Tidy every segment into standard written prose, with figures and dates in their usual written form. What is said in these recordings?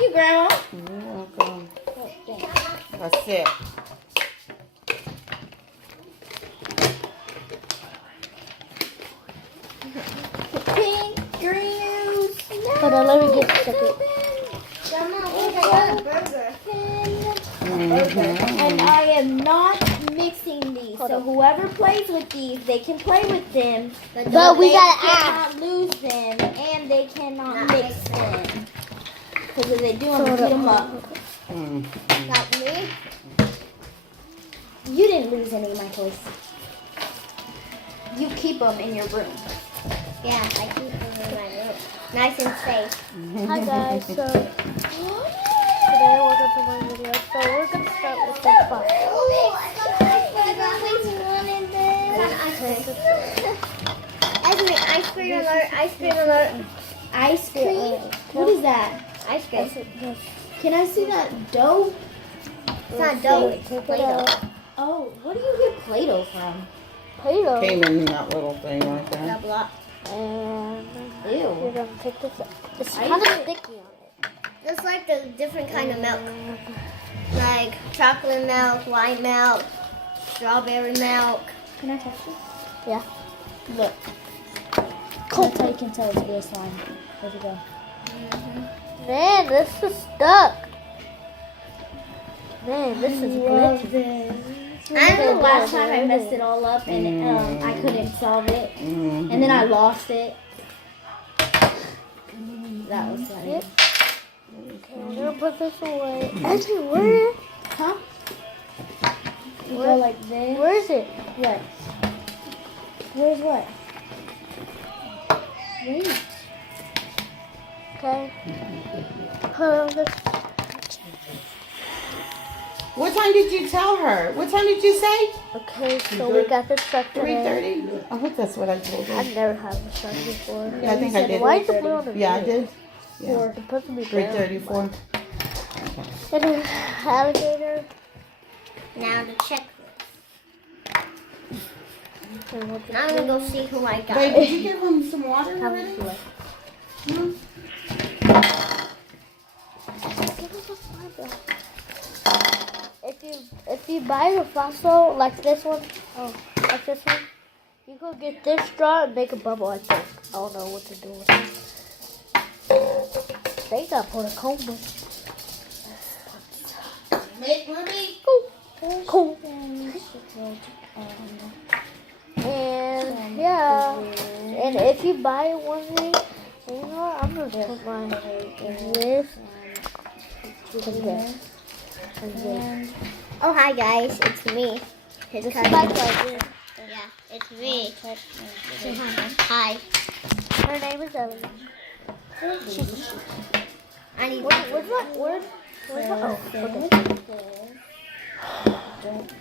Thank you, Grandma. You're welcome. That's it. Pink, green, Hold on, let me get a second. And I am not mixing these. So whoever plays with these, they can play with them. But we they gotta cannot lose them, and they cannot mix them. Because if they do, I'm going to beat them up. Like me? You didn't lose any of my toys. You keep them in your room. Yeah, I keep them in my room. Nice and safe. Hi guys, so today we're going to my video. So we're going to start with the box. Ice cream alert, ice cream alert. Ice cream? What is that? Ice cream. Can I see that dough? It's not dough, it's Play-Doh. Oh, where do you get Play-Doh from? Play-Doh. Came in that little thing right there. That block. Ew. And we're going to take this up. It's kind of sticky on it. It's like the different kind of milk. Like chocolate milk, white milk, strawberry milk. Can I touch it? Yeah. Look. That's how you can tell it's real slime. Where'd it go? Man, this is stuck. Man, this is glitchy. I remember last time I messed it all up and I couldn't solve it. And then I lost it. That was funny. Okay, I'm gonna put this away. Actually, where? Huh? You go like this. Where is it? What? Where's what? Wait. Okay. Hold on, let's- What time did you tell her? What time did you say? Okay, so we got this stuck today. 3:30? I think that's what I told her. I've never had this stuck before. Yeah, I think I did. Why is it blue on the Yeah, I video? did. Yeah. It's supposed to be brown. 3:34. And an alligator. Now the checklist. Now I'm gonna go see who I got. Babe, did you give him some water How already? much do I? Hmm? If you buy the fossil like this one, like this one, you go get this straw and make a bubble. I think I don't know what to do with it. They got put a comb with. Cool. And yeah, and if you buy one of these, you know what? I'm gonna put mine this to this. Oh, hi guys, it's me. His cousin. Yeah, it's me. Hi. Her name is Ellie. I need. Where's that word? Where's that? Oh, okay.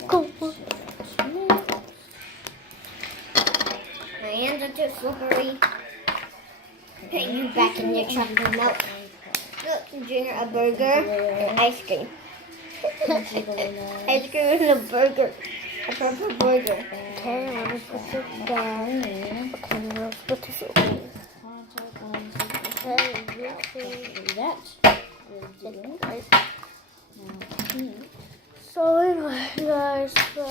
Cool. My hands are too slippery. Put you back in your chocolate milk. Look, Junior, a burger and ice cream. Ice cream and a burger. A purple burger. Okay, let me put this down. Okay, let's put this away. Okay, so anyway, guys, so...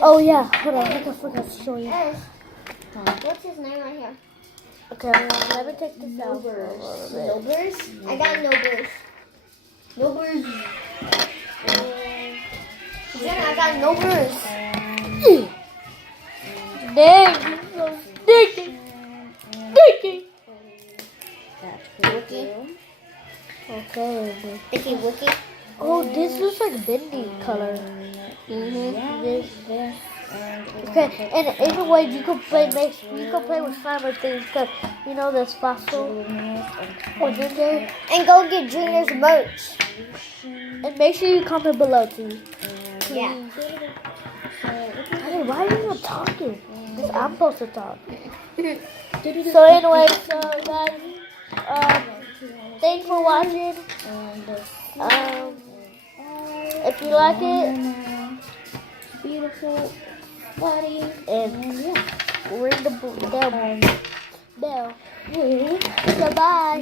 Oh yeah, hold on, I forgot to show you. What's his name right here? Okay, let me take this out for a little bit. Nobers? I got Nobers. Nobers. Then I got Nobers. Dang, you're so sticky. Sticky. Wiki. Okay. Sticky Wiki. Oh, this looks like bendy color. This. Okay, and anyway, you can play with slimer things because you know there's fossil or ginger. And go get Junior's merch. And make sure you comment below too. Yeah. Hey, why are you not talking? Because I'm supposed to talk. So anyway, so guys, thanks for watching. If you like it, Beautiful body. and ring the bell. So bye.